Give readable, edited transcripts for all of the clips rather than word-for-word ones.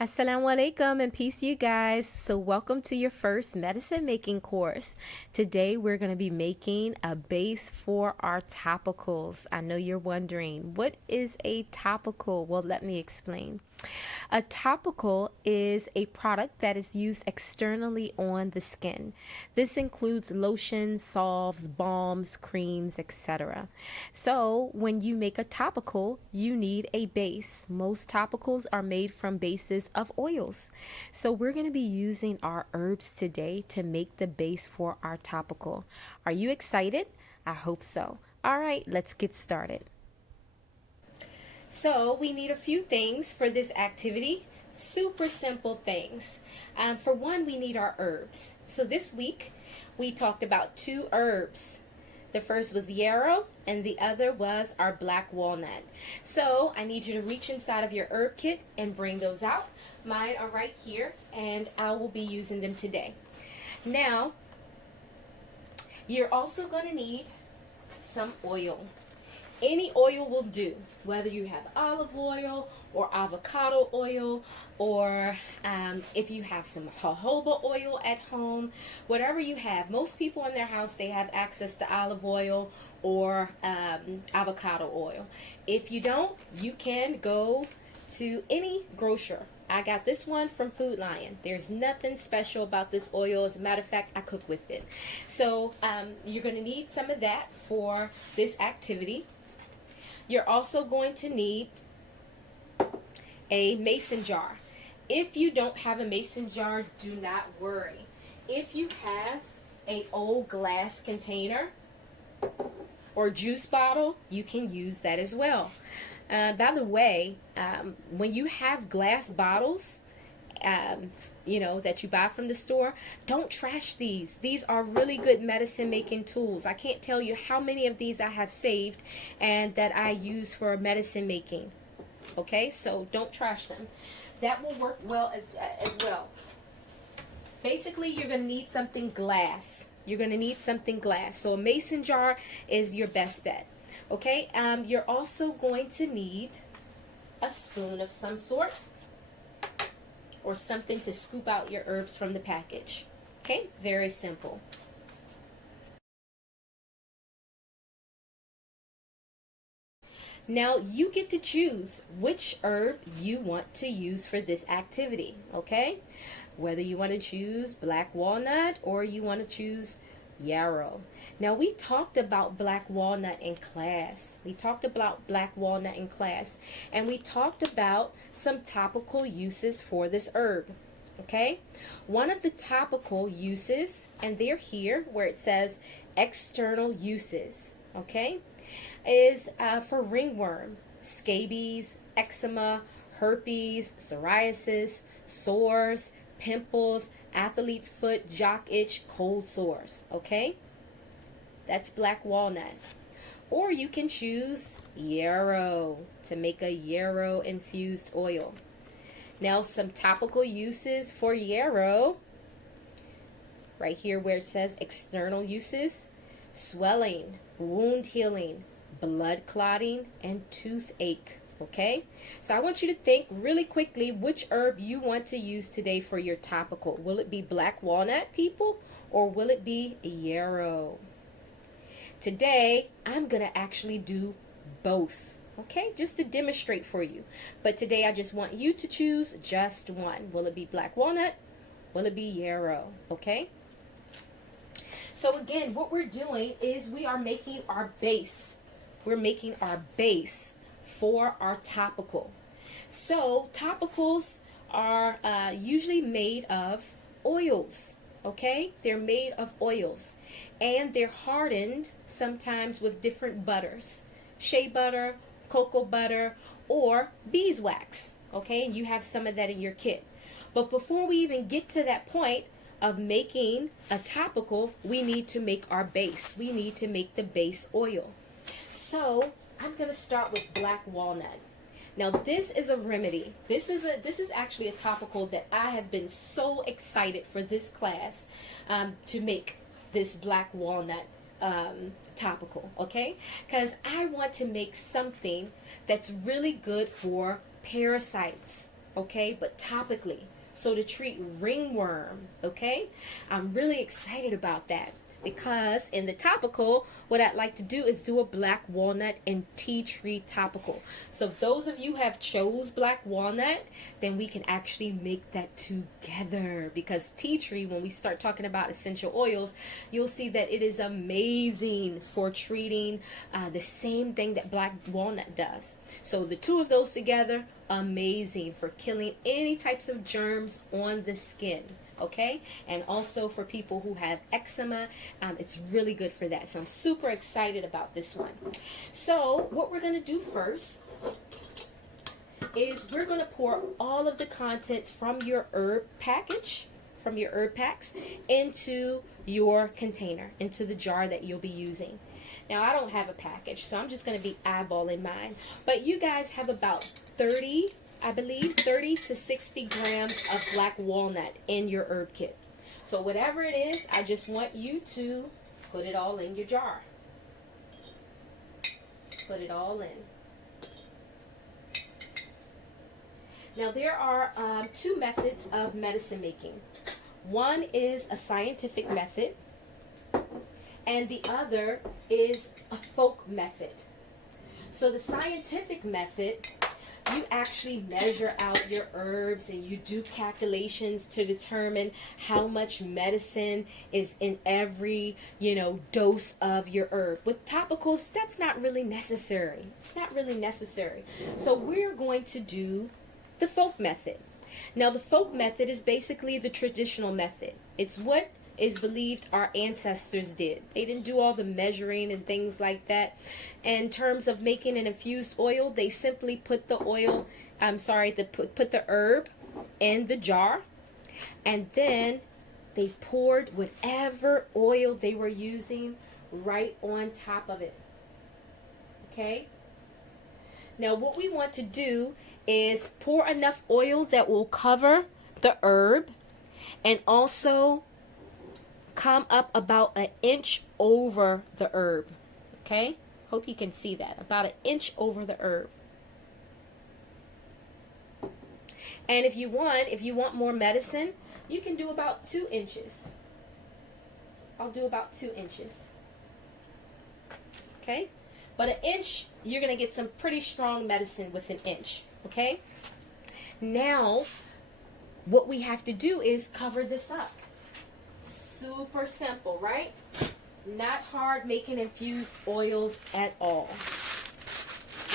Assalamu alaikum and peace you guys. So welcome to your first medicine making course. Today we're going to be making a base for our topicals. I know you're wondering, what is a topical? Well, let me explain. A topical is a product that is used externally on the skin. This includes lotions, salves, balms, creams, etc. So when you make a topical, you need a base. Most topicals are made from bases of oils. So we're going to be using our herbs today to make the base for our topical. Are you excited? I hope so. All right, let's get started. So we need a few things for this activity. Super simple things. For one, we need our herbs. So this week we talked about two herbs. The first was yarrow and the other was our black walnut. So I need you to reach inside of your herb kit and bring those out. Mine are right here and I will be using them today. Now, you're also going to need some oil. Any oil will do, whether you have olive oil or avocado oil, or if you have some jojoba oil at home, whatever you have. Most people in their house, they have access to olive oil or avocado oil. If you don't, you can go to any grocer. I got this one from Food Lion. There's nothing special about this oil. As a matter of fact, I cook with it. So you're going to need some of that for this activity. You're also going to need a mason jar. If you don't have a mason jar, do not worry. If you have an old glass container or juice bottle, you can use that as well. By the way, when you have glass bottles, that you buy from the store, don't trash these. These are really good medicine making tools. I can't tell you how many of these I have saved and that I use for medicine making. Okay, so don't trash them. That will work well as well. Basically, you're going to need something glass. You're going to need something glass. So a mason jar is your best bet. Okay, you're also going to need a spoon of some sort, or something to scoop out your herbs from the package. Okay, very simple. Now you get to choose which herb you want to use for this activity, okay? Whether you want to choose black walnut or you want to choose yarrow. Now we talked about black walnut in class. And we talked about some topical uses for this herb. Okay? One of the topical uses, and they're here where it says external uses, okay, is for ringworm, scabies, eczema, herpes, psoriasis, sores, pimples, athlete's foot, jock itch, cold sores. Okay, that's black walnut. Or you can choose yarrow to make a yarrow infused oil. Now some topical uses for yarrow, right here where it says external uses: swelling, wound healing, blood clotting, and toothache. Okay, so I want you to think really quickly which herb you want to use today for your topical. Will it be black walnut, people, or will it be yarrow? Today I'm gonna actually do both, okay, just to demonstrate for you. But today I just want you to choose just one. Will it be black walnut? Will it be yarrow? Okay, so again, what we're doing is we are making our base. We're making our base for our topical. So topicals are usually made of oils. Okay, they're made of oils, and they're hardened sometimes with different butters: shea butter, cocoa butter, or beeswax. Okay, and you have some of that in your kit. But before we even get to that point of making a topical, we need to make our base. We need to make the base oil. So I'm going to start with black walnut. Now this is a remedy. This is actually a topical that I have been so excited for this class to make this black walnut topical, okay? Because I want to make something that's really good for parasites, okay, but topically. So to treat ringworm, okay? I'm really excited about that because in the topical, what I'd like to do is do a black walnut and tea tree topical. So if those of you have chose black walnut, then we can actually make that together, because tea tree, when we start talking about essential oils, you'll see that it is amazing for treating the same thing that black walnut does. So the two of those together, amazing for killing any types of germs on the skin. Okay, and also for people who have eczema, it's really good for that. So I'm super excited about this one. So what we're going to do first is we're going to pour all of the contents from your herb package, from your herb packs, into your container, into the jar that you'll be using. Now, I don't have a package, so I'm just going to be eyeballing mine. But you guys have about 30 to 60 grams of black walnut in your herb kit. So whatever it is, I just want you to put it all in your jar. Put it all in. Now, there are two methods of medicine making. One is a scientific method, and the other is a folk method. So the scientific method, you actually measure out your herbs and you do calculations to determine how much medicine is in every, dose of your herb. With topicals, that's not really necessary. It's not really necessary. So we're going to do the folk method. Now, the folk method is basically the traditional method. It's what is believed our ancestors did. They didn't do all the measuring and things like that. In terms of making an infused oil, they simply put the put the herb in the jar, and then they poured whatever oil they were using right on top of it. Okay? Now, what we want to do is pour enough oil that will cover the herb and also come up about an inch over the herb. Okay? Hope you can see that. About an inch over the herb. And if you want more medicine, you can do about 2 inches. I'll do about 2 inches. Okay? But an inch, you're going to get some pretty strong medicine with an inch. Okay? Now, what we have to do is cover this up. Super simple, right? Not hard making infused oils at all.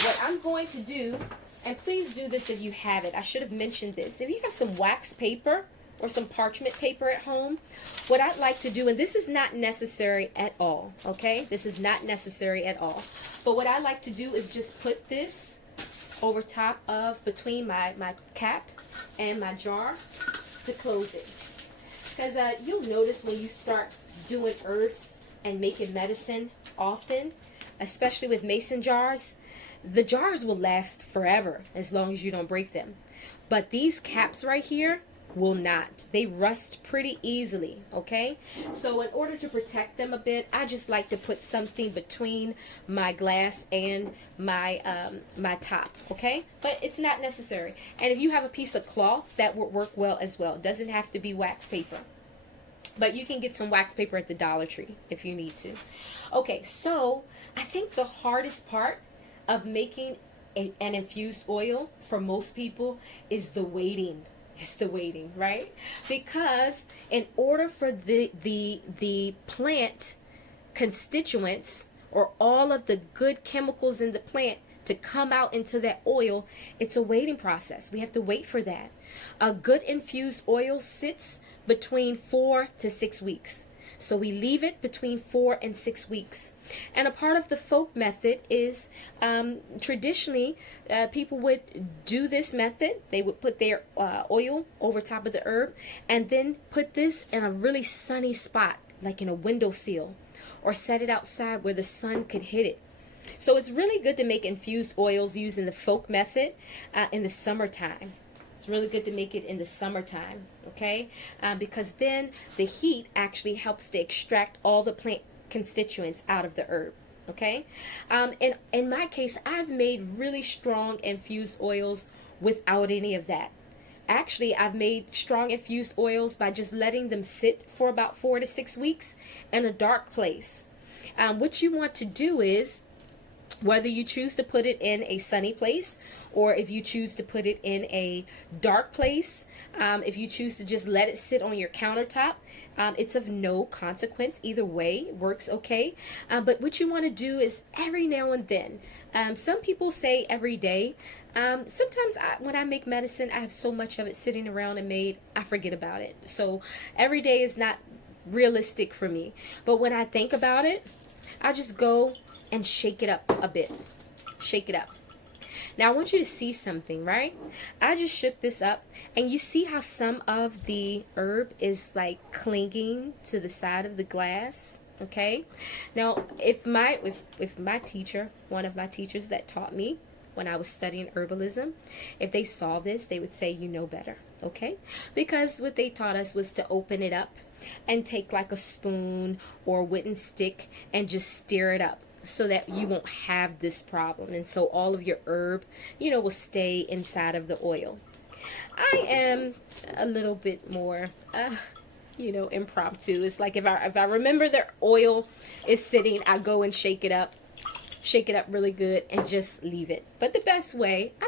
What I'm going to do, and please do this if you have it. I should have mentioned this. If you have some wax paper or some parchment paper at home, what I'd like to do, and this is not necessary at all, okay? This is not necessary at all. But what I like to do is just put this over top of, between my cap and my jar to close it. Because you'll notice when you start doing herbs and making medicine often, especially with mason jars, the jars will last forever as long as you don't break them. But these caps right here will not. They rust pretty easily, okay? So in order to protect them a bit, I just like to put something between my glass and my my top, okay? But it's not necessary. And if you have a piece of cloth, that would work well as well. It doesn't have to be wax paper. But you can get some wax paper at the Dollar Tree if you need to. Okay, so I think the hardest part of making an infused oil for most people is the waiting. It's the waiting, right? Because in order for the plant constituents, or all of the good chemicals in the plant, to come out into that oil, it's a waiting process. We have to wait for that. A good infused oil sits between 4 to 6 weeks. So we leave it between 4 and 6 weeks. And a part of the folk method is traditionally people would do this method. They would put their oil over top of the herb and then put this in a really sunny spot, like in a windowsill, or set it outside where the sun could hit it. So it's really good to make infused oils using the folk method in the summertime. It's really good to make it in the summertime, okay? Because then the heat actually helps to extract all the plant constituents out of the herb, okay? In my case, I've made really strong infused oils without any of that. Actually, I've made strong infused oils by just letting them sit for about 4 to 6 weeks in a dark place. What you want to do is, whether you choose to put it in a sunny place or if you choose to put it in a dark place, if you choose to just let it sit on your countertop, it's of no consequence. Either way works okay. But what you want to do is every now and then, some people say every day. Sometimes when I make medicine, I have so much of it sitting around and made, I forget about it. So every day is not realistic for me. But when I think about it, I just go and shake it up a bit. Shake it up. Now I want you to see something, right? I just shook this up, and you see how some of the herb is like clinging to the side of the glass. Okay. Now, if my teacher, one of my teachers that taught me when I was studying herbalism, if they saw this, they would say, you know better. Okay, because what they taught us was to open it up and take like a spoon or a wooden stick and just stir it up, so that you won't have this problem, and so all of your herb, will stay inside of the oil. I am a little bit more impromptu. It's like if I remember the oil is sitting, I go and shake it up really good and just leave it. But I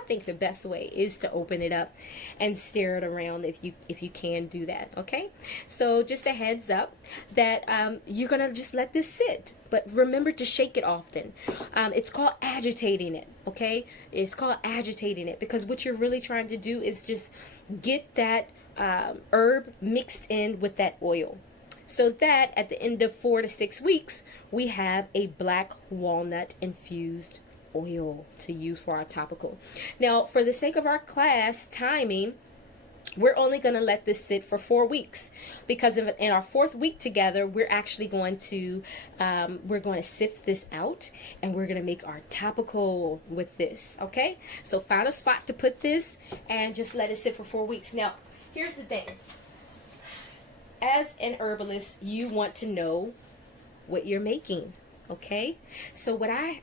think the best way is to open it up and stir it around if you can do that. Okay, so just a heads up that you're gonna just let this sit, but remember to shake it often. It's called agitating it. Okay, it's called agitating it because what you're really trying to do is just get that herb mixed in with that oil, so that at the end of 4 to 6 weeks, we have a black walnut infused oil to use for our topical. Now, for the sake of our class timing, we're only going to let this sit for 4 weeks, because in our 4th week together, we're actually going to sift this out, and we're going to make our topical with this. Okay, so find a spot to put this and just let it sit for 4 weeks. Now, here's the thing. As an herbalist, you want to know what you're making, okay? So what I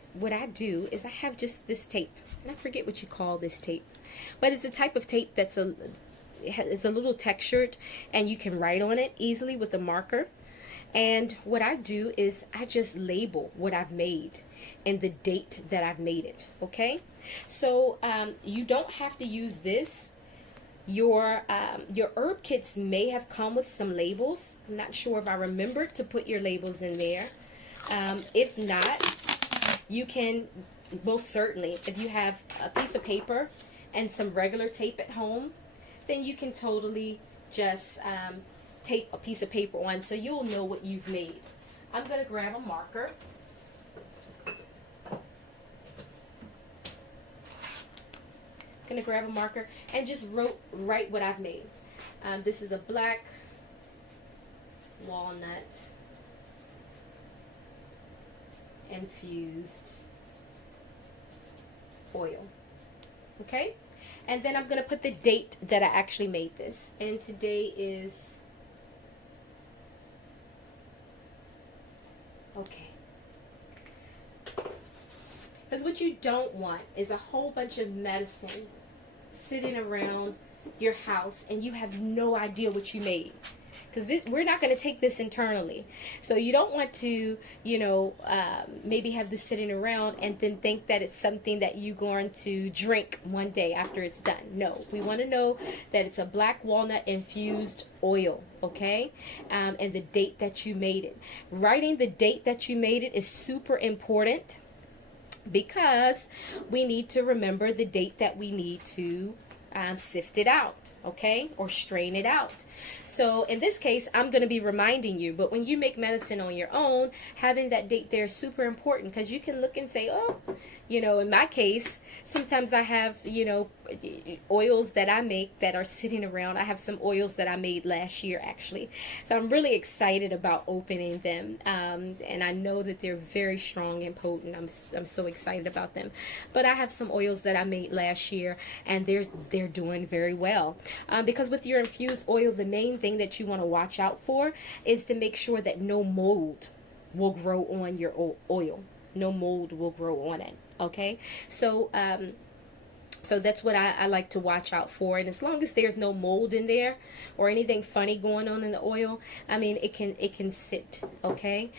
do is I have just this tape, and I forget what you call this tape, but it's a type of tape that's it's a little textured, and you can write on it easily with a marker. And what I do is I just label what I've made and the date that I've made it, okay? So you don't have to use this. Your herb kits may have come with some labels. I'm not sure if I remembered to put your labels in there. If not, you can most certainly, if you have a piece of paper and some regular tape at home, then you can totally just tape a piece of paper on, so you'll know what you've made. I'm going to grab a marker. Going to grab a marker and just write what I've made. This is a black walnut infused oil. Okay, and then I'm going to put the date that I actually made this, and today is okay. Because what you don't want is a whole bunch of medicine sitting around your house and you have no idea what you made. Because we're not going to take this internally. So you don't want to, maybe have this sitting around and then think that it's something that you're going to drink one day after it's done. No, we want to know that it's a black walnut infused oil, okay? And the date that you made it. Writing the date that you made it is super important, because we need to remember the date that we need to sift it out, okay, or strain it out. So in this case, I'm going to be reminding you, but when you make medicine on your own, having that date there is super important, because you can look and say, oh, in my case, sometimes I have, oils that I make that are sitting around. I have some oils that I made last year, actually. So I'm really excited about opening them. And I know that they're very strong and potent. I'm so excited about them. But I have some oils that I made last year, and they're doing very well. Because with your infused oil, the main thing that you want to watch out for is to make sure that no mold will grow on your oil. No mold will grow on it. Okay, so So that's what I like to watch out for. And as long as there's no mold in there or anything funny going on in the oil, I mean, it can sit, okay?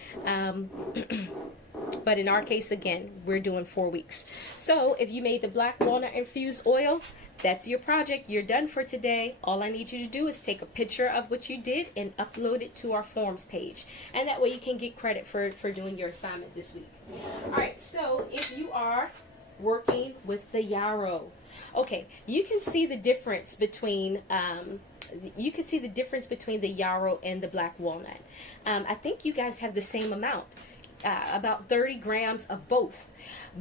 But in our case, again, we're doing 4 weeks. So if you made the black walnut infused oil, that's your project. You're done for today. All I need you to do is take a picture of what you did and upload it to our forms page. And that way you can get credit for doing your assignment this week. All right, so if you are working with the Yarrow, okay, you can see the difference between the Yarrow and the black walnut. I think you guys have the same amount. About 30 grams of both.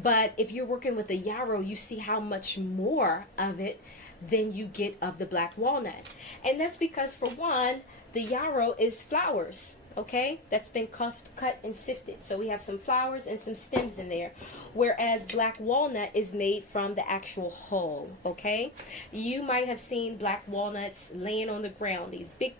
But if you're working with the Yarrow, you see how much more of it than you get of the black walnut. And that's because, for one, the Yarrow is flowers, okay? That's been cut and sifted. So we have some flowers and some stems in there. Whereas black walnut is made from the actual hull, okay? You might have seen black walnuts laying on the ground, these big,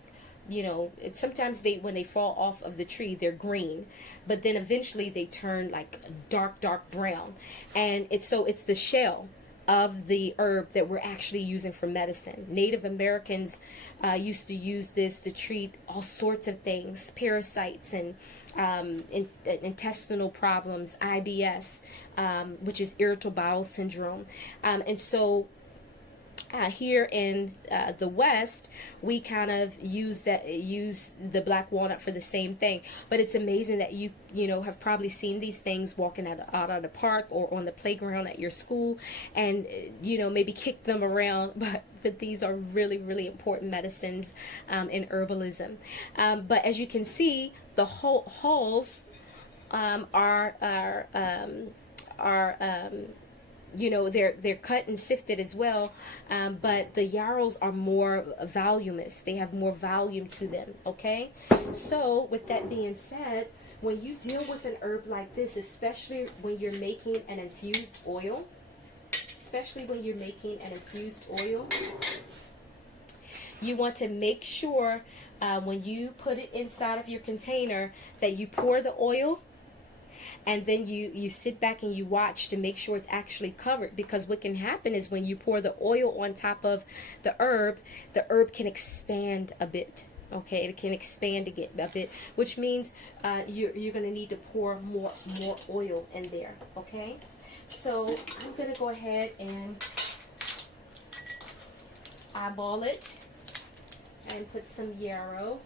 sometimes when they fall off of the tree, they're green, but then eventually they turn like dark brown. And it's the shell of the herb that we're actually using for medicine. Native Americans used to use this to treat all sorts of things, parasites and intestinal problems, IBS, which is irritable bowel syndrome. And so here in the West, we kind of use the black walnut for the same thing. But it's amazing that you have probably seen these things walking out of the park or on the playground at your school, and maybe kick them around. But these are really, really important medicines in herbalism. But as you can see, the hulls are they're cut and sifted as well, but the Yarrows are more voluminous. They have more volume to them, okay? So with that being said, when you deal with an herb like this, especially when you're making an infused oil, you want to make sure when you put it inside of your container that you pour the oil, and then you sit back and you watch to make sure it's actually covered. Because what can happen is when you pour the oil on top of the herb can expand a bit. Okay, it can expand a bit, which means you're going to need to pour more oil in there. Okay, so I'm going to go ahead and eyeball it and put some Yarrow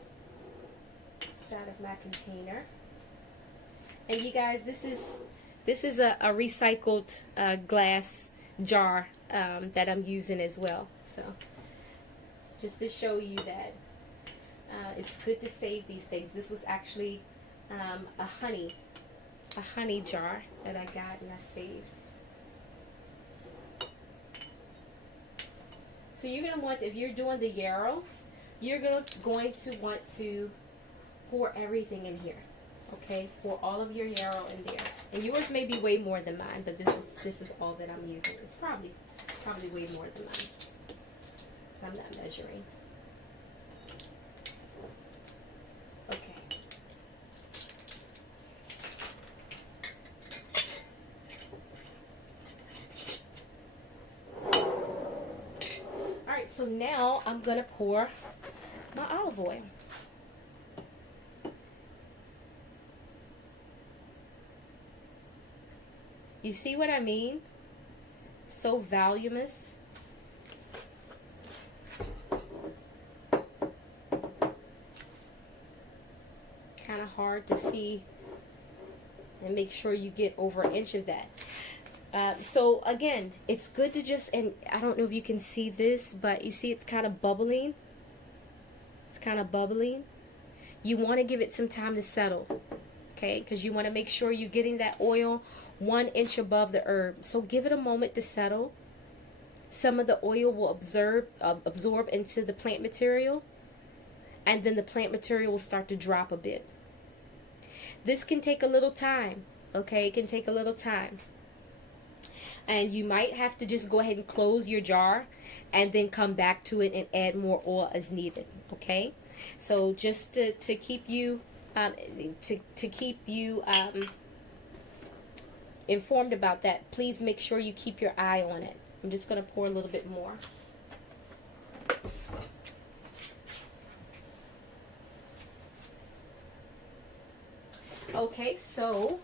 inside of my container. And you guys, this is a recycled glass jar that I'm using as well. So just to show you that it's good to save these things. This was actually a honey jar that I got and I saved. So you're gonna want, if you're doing the Yarrow, you're going to want to pour everything in here. Okay, pour all of your Yarrow in there, and yours may be way more than mine, but this is all that I'm using. It's probably way more than mine, so I'm not measuring. Okay. All right, so now I'm gonna pour my olive oil. You see what I mean? So voluminous. Kind of hard to see, and make sure you get over an inch of that. So again, it's good to just, and I don't know if you can see this, but you see it's kind of bubbling. It's kind of bubbling. You want to give it some time to settle, okay? Because you want to make sure you're getting that oil 1 inch above the herb. So give it a moment to settle. Some of the oil will absorb into the plant material, and then the plant material will start to drop a bit. This can take a little time, okay? It can take a little time. And you might have to just go ahead and close your jar and then come back to it and add more oil as needed, okay? So just to keep you informed about that, please make sure you keep your eye on it. I'm just going to pour a little bit more. Okay, so,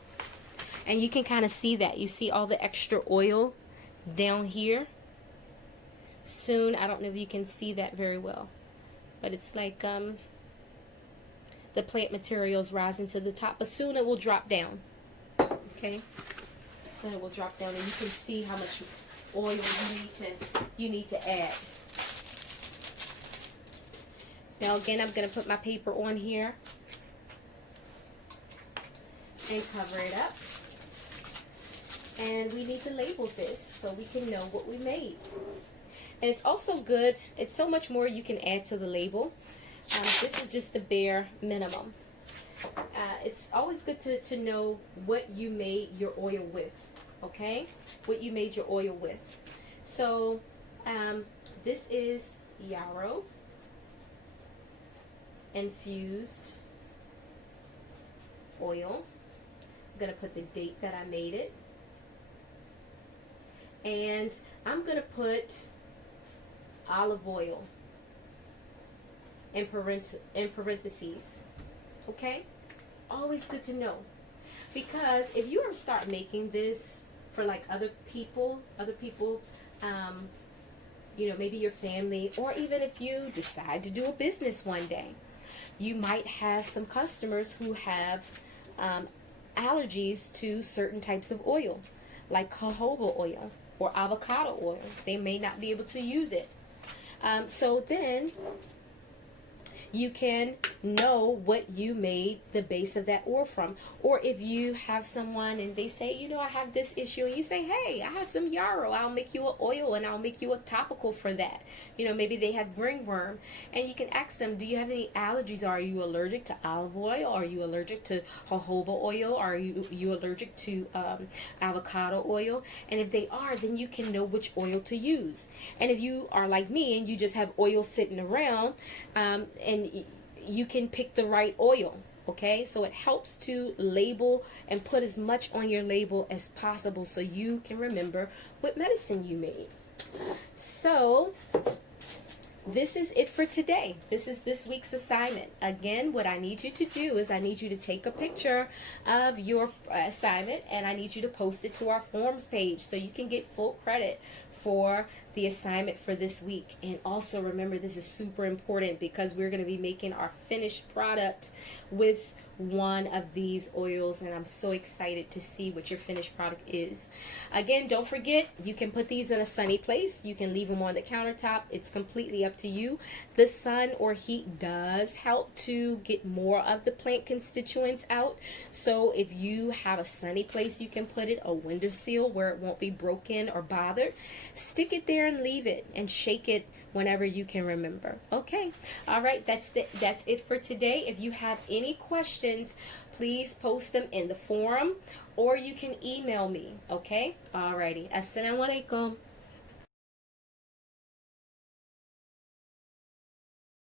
and you can kind of see that. You see all the extra oil down here. Soon, I don't know if you can see that very well, but it's like the plant materials rising to the top, but soon it will drop down. Okay, soon it will drop down, and you can see how much oil you need to add. Now again, I'm going to put my paper on here and cover it up. And we need to label this so we can know what we made. And it's also good, it's so much more you can add to the label. This is just the bare minimum. It's always good to know what you made your oil with, okay? What you made your oil with. So this is Yarrow Infused oil. I'm going to put the date that I made it. And I'm going to put olive oil in parentheses. Okay? Always good to know. Because if you ever start making this for like other people, you know, maybe your family, or even if you decide to do a business one day, you might have some customers who have allergies to certain types of oil, like jojoba oil or avocado oil. They may not be able to use it. So then you can know what you made the base of that oil from. Or if you have someone and they say, you know, I have this issue, and you say, hey, I have some yarrow, I'll make you an oil and I'll make you a topical for that. You know, maybe they have ringworm, and you can ask them, do you have any allergies? Are you allergic to olive oil? Are you allergic to jojoba oil? Are you allergic to avocado oil? And if they are, then you can know which oil to use. And if you are like me and you just have oil sitting around, and you can pick the right oil. Okay, so it helps to label and put as much on your label as possible so you can remember what medicine you made. So this is it for today. This is this week's assignment. Again, what I need you to do is I need you to take a picture of your assignment, and I need you to post it to our forms page so you can get full credit for the assignment for this week. And also remember, this is super important because we're going to be making our finished product with one of these oils, and I'm so excited to see what your finished product is. Again, don't forget, you can put these in a sunny place. You can leave them on the countertop. It's completely up to you. The sun or heat does help to get more of the plant constituents out. So if you have a sunny place, you can put it, a windowsill where it won't be broken or bothered. Stick it there and leave it and shake it whenever you can remember. Okay, all right, that's it for today. If you have any questions, please post them in the forum, or you can email me. Okay, all righty. Assalamu alaikum.